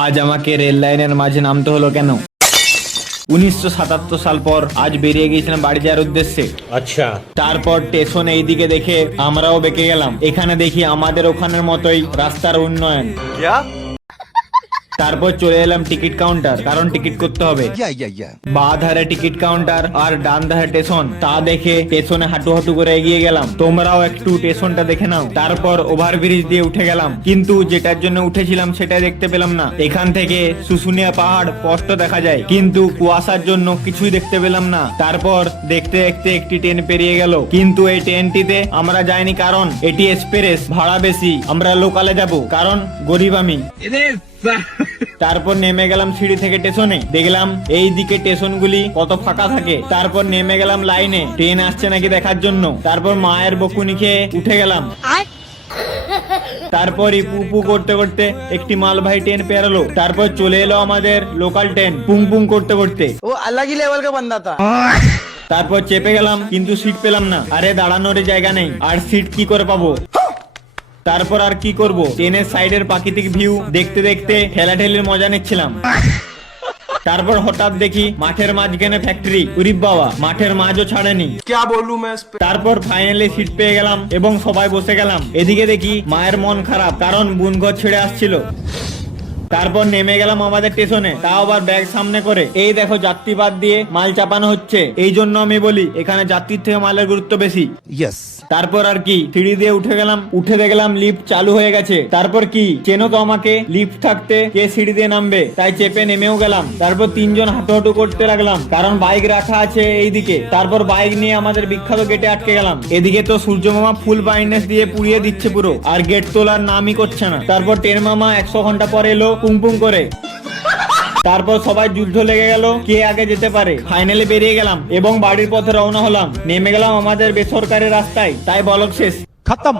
আজ আমাকে রেল লাইনের মাঝে নামতে হলো কেন? 1977 সাল পর আজ বেরিয়ে গিয়েছিলাম বাড়ি যাওয়ার উদ্দেশ্যে। আচ্ছা, তারপর স্টেশন এইদিকে দেখে আমরাও বেঁকে গেলাম। এখানে দেখি আমাদের ওখানের মতোই রাস্তার উন্নয়ন। তারপর চলে এলাম টিকিট কাউন্টার, কারণ টিকিট করতে হবে। বাঁ ধারে টিকিট কাউন্টার আর ডান ধারে স্টেশন। তা দেখে স্টেশনে হাঁটু হাঁটু করে এগিয়ে গেলাম। তোমরাও একটু স্টেশনটা দেখে নাও। তারপর ওভারব্রিজ দিয়ে উঠে গেলাম, কিন্তু যেটার জন্য উঠেছিলাম সেটা দেখতে পেলাম না। এখান থেকে শুশুনিয়া পাহাড় স্পষ্ট দেখা যায়, কিন্তু কুয়াশার জন্য কিছুই দেখতে পেলাম না। তারপর দেখতে দেখতে একটি ট্রেন পেরিয়ে গেল, কিন্তু এই ট্রেনটিতে আমরা যাইনি, কারণ এটি এক্সপ্রেস, ভাড়া বেশি। আমরা লোকালে যাব, কারণ গরিব আমি। তারপর নেমে গেলাম সিঁড়ি থেকে স্টেশনে। দেখলাম এই দিকে স্টেশনগুলি কত ফাঁকা থাকে। তারপর নেমে গেলাম লাইনে, ট্রেন আসছে নাকি দেখার জন্য। তারপর মায়ের বকুনি খেয়ে উঠে গেলাম। তারপর ইপু করতে করতে একটি মালবাহী ট্রেন পেরোলো। তারপর চলে এলো আমাদের লোকাল ট্রেন, পুং পুং করতে করতে। वो अलग ही लेवल का बंदा था। তারপর চেপে গেলাম, কিন্তু সিট পেলাম না। আরে দাঁড়ানোর জায়গা নেই, আর সিট কি করে পাবো? তারপর আর কি করব, ট্রেনের সাইডের প্রাকৃতিক ভিউ দেখতে দেখতে ঠেলাঠেলির মজা নিচ্ছিলাম। তারপর হঠাৎ দেখি মাঠের মাঝখানে ফ্যাক্টরি। উরি বাবা, মাঠের মাঝও ছাড়েনি। क्या बोलूं मैं इस पे? তারপর ফাইনালি সিট পেয়ে গেলাম এবং সবাই বসে গেলাম। এদিকে দেখি মায়ের মন খারাপ, কারণ বোন ঘর ছেড়ে আসছিল। তারপর নেমে গেলাম আমাদের স্টেশনে, তাও আবার ব্যাগ সামনে করে। এই দেখো যাত্রী বাদ দিয়ে মাল চাপানো হচ্ছে। এই জন্য আমি বলি এখানে যাত্রীর থেকে মালের গুরুত্ব বেশি। তারপর আর কি, সিঁড়ি দিয়ে উঠে গেলাম। উঠে দেখলাম লিফট চালু হয়ে গেছে। তারপর কি, চেনো তো আমাকে, লিফট থাকতে কে সিঁড়ি দিয়ে নামবে, তাই চেপে নেমেও গেলাম। তারপর তিনজন হাঁটু করতে লাগলাম, কারণ বাইক রাখা আছে এইদিকে। তারপর বাইক নিয়ে আমাদের বিখ্যাত গেটে আটকে গেলাম। এদিকে তো সূর্য মামা ফুল ব্রাইটনেস দিয়ে পুড়িয়ে দিচ্ছে পুরো, আর গেট তোলার নামই করছে না। তারপর ট্রেন মামা 100 ঘন্টা পর এলো পুং পুং করে। তারপর সবাই যুদ্ধ লেগে গেল, কে আগে যেতে পারে। ফাইনালি বেরিয়ে গেলাম এবং বাড়ির পথে রওনা হলাম। নেমে গেলাম আমাদের বেসরকারি রাস্তায়, তাই বলক শেষ। খতম।